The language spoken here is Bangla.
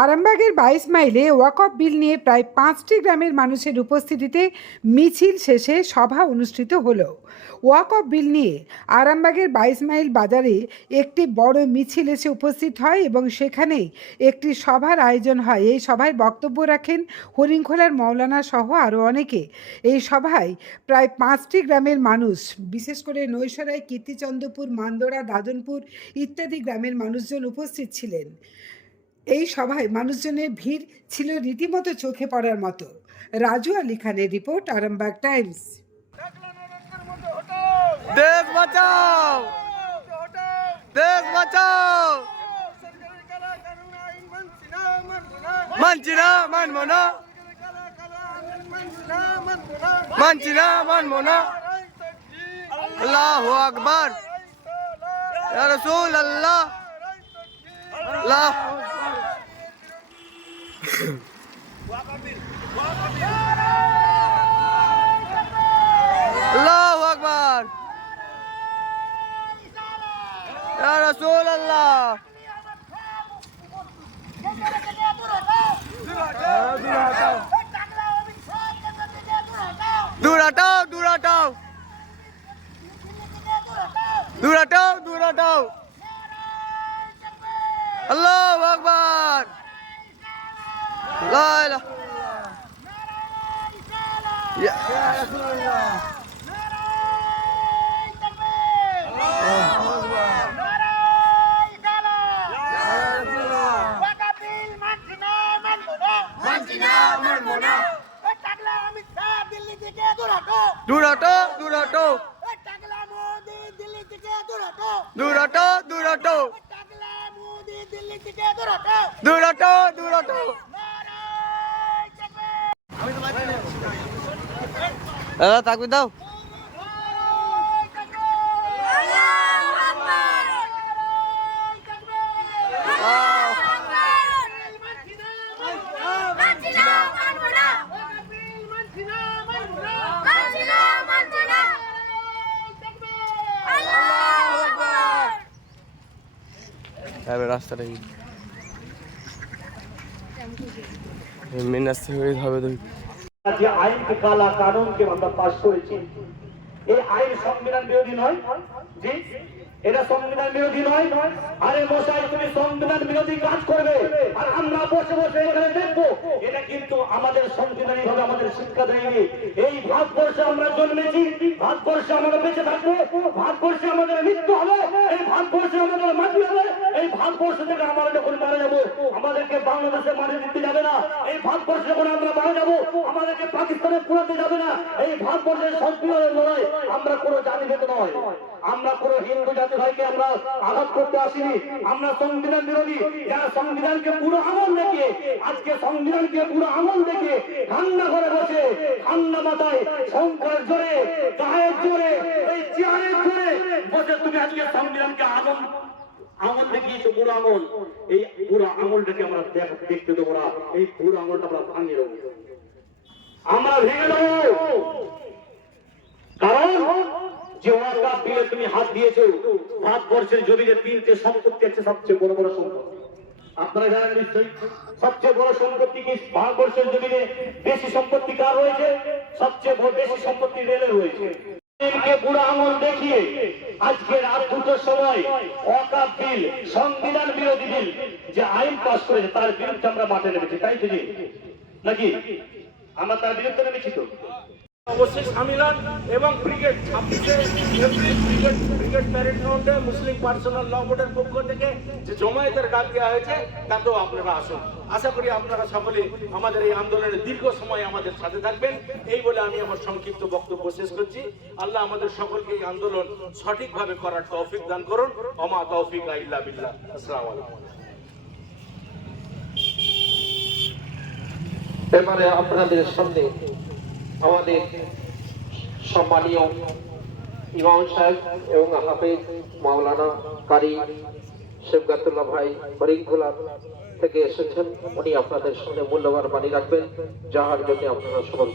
আরামবাগের বাইশ মাইলে ওয়াকফ বিল নিয়ে প্রায় পাঁচটি গ্রামের মানুষের উপস্থিতিতে মিছিল শেষে সভা অনুষ্ঠিত হলো। ওয়াকফ বিল নিয়ে আরামবাগের বাইশ মাইল বাজারে একটি বড় মিছিল এসে উপস্থিত হয় এবং সেখানে একটি সভার আয়োজন হয়। এই সভায় বক্তব্য রাখেন হরিংখোলার মৌলানা সহ আরও অনেকে। এই সভায় প্রায় পাঁচটি গ্রামের মানুষ, বিশেষ করে নৈশরাই কীর্তিচন্দ্রপুর মান্দোড়া দাদনপুর ইত্যাদি গ্রামের মানুষজন উপস্থিত ছিলেন। এই সভায় মানুষজনের ভিড় ছিল রীতিমতো চোখে পড়ার মতো। রাজু আলী খানের রিপোর্ট, আরামবাগ টাইমস। দেশ বাঁচাও! দেশ বাঁচাও! মানছি না, মানবো না। মানছি না, মানবো না। আল্লাহ আকবর। রাসূল আল্লাহ আল্লাহ আল্লাহ আকবর। রাসূল আল্লাহ দূর হটাও দূর হটাও। দূর হটাও দূর হটাও। আল্লাহ আকবর। লা ইলাহা ইয়া দূর হটো দূর হটো। দূর হটো দূর হটো। দূর হটো দূর হটো। দাদা তাকবি দাও। রাস্তাটা মেন রাস্তা হবে তুমি যে আইনকে কালা কানুনকে আমরা পাশ করেছি। এই আইন সংবিধান বিরোধী নয়। জি? এটা সংবিধান বিরোধী নয়। আরে মশাই, তুমি সংবিধান বিরোধী কাজ করবে। আর আমরা বসে বসে এখানে দেখব। এটা কিন্তু আমাদের সংবিধানিক ভাবে আমাদের শিক্ষা দেয়নি। এই ভারতবর্ষে আমরা জন্মেছি, ভারতবর্ষে আমরা বেঁচে থাকব, ভারতবর্ষে আমাদের মৃত্যু হবে, এই ভারতবর্ষে আমাদের মাটি হবে, এই ভারতবর্ষ থেকে আমরা যখন মারা যাব, আমাদেরকে বাংলাদেশে মারি দিতে যাবে না। ভারতবর্ষে যখন আমরা মারা যাব আমাদেরকে পাকিস্তানে পুরাতে যাবে না, এই ভারতবর্ষের সংবিধানের লড়াই আমরা কোনো জাতিভেদ নয়। আমরা কোনো হিন্দু জাতি ভাইকে আমরা আঘাত করতে আসিনি। আমরা সংবিধান বিরোধী। যারা সংবিধানকে পুরো আমল দেখে আজকে সংবিধানকে পুরো আমল দেখে ঠান্ডা করে বসে, ঠান্ডা মাথায় শঙ্কর জোরে, গায়ের জোরে, এই চেয়ারের জোরে বসে তুমি আজকে সংবিধানকে আমল আমল দেখিয়েছো বুড়ো আমল এই বুড়ো আমলটাকে আমরা দেখতে দেবো না। এই বুড়ো আমলটা আমরা ভাঙিয়ে দেবো। আমরা ভেঙে দেবো। কারণ যে ওয়াকাফ বিলে তুমি হাত দিয়েছ ভারতবর্ষের জমিতে তিনটে সম্পত্তি আছে, সবচেয়ে বড় বড় সম্পত্তি। আপনারা জানেন নিশ্চয়ই, সবচেয়ে বড় সম্পত্তি কি? ভারতবর্ষের জমিনে বেশি সম্পত্তি কার রয়েছে? সবচেয়ে বড় বেশি সম্পত্তি রেলের রয়েছে। বুড়ো আঙুল দেখিয়ে আজকে রাত দুটোর সময় অকাপ বিল, সংবিধান বিরোধী বিল যে আইন পাস করেছে, তার বিরুদ্ধে আমরা মাঠে নেমেছি, তাই তো নাকি? আমরা তার বিরুদ্ধে নেমেছি তো? অবশ্যই সামিল হন এবং ব্রিগেড ছাব্বিশে এপ্রিল ব্রিগেড ব্রিগেড প্যারেড গ্রাউন্ডে মুসলিম পার্সোনাল ল বোর্ডের পক্ষ থেকে যে জমায়েতের ডাক দেওয়া হয়েছে, তাতেও আপনারা আসুন। আশা করি আপনারা সকলে আমাদের এই আন্দোলনের দীর্ঘ সময় আমাদের সাথে থাকবেন। এই বলে আমি আমার সংক্ষিপ্ত বক্তব্য শেষ করছি। আল্লাহ আমাদের সকলকে এই আন্দোলন সঠিকভাবে করার তৌফিক দান করুন। অমা তৌফিক ইল্লা বিল্লাহ। আসসালামু আলাইকুম। এবারে আপনাদের সামনে আমাদের সম্মানীয় ইমাম সাহেব এবং হাফেজ মাওলানা কারি শেফগাতুল্লাহ ভাই হরিঙ্গুলা থেকে এসেছেন। উনি আপনাদের সামনে মূল্যবান বাণী রাখবেন। যাহার জন্য আপনারা সকল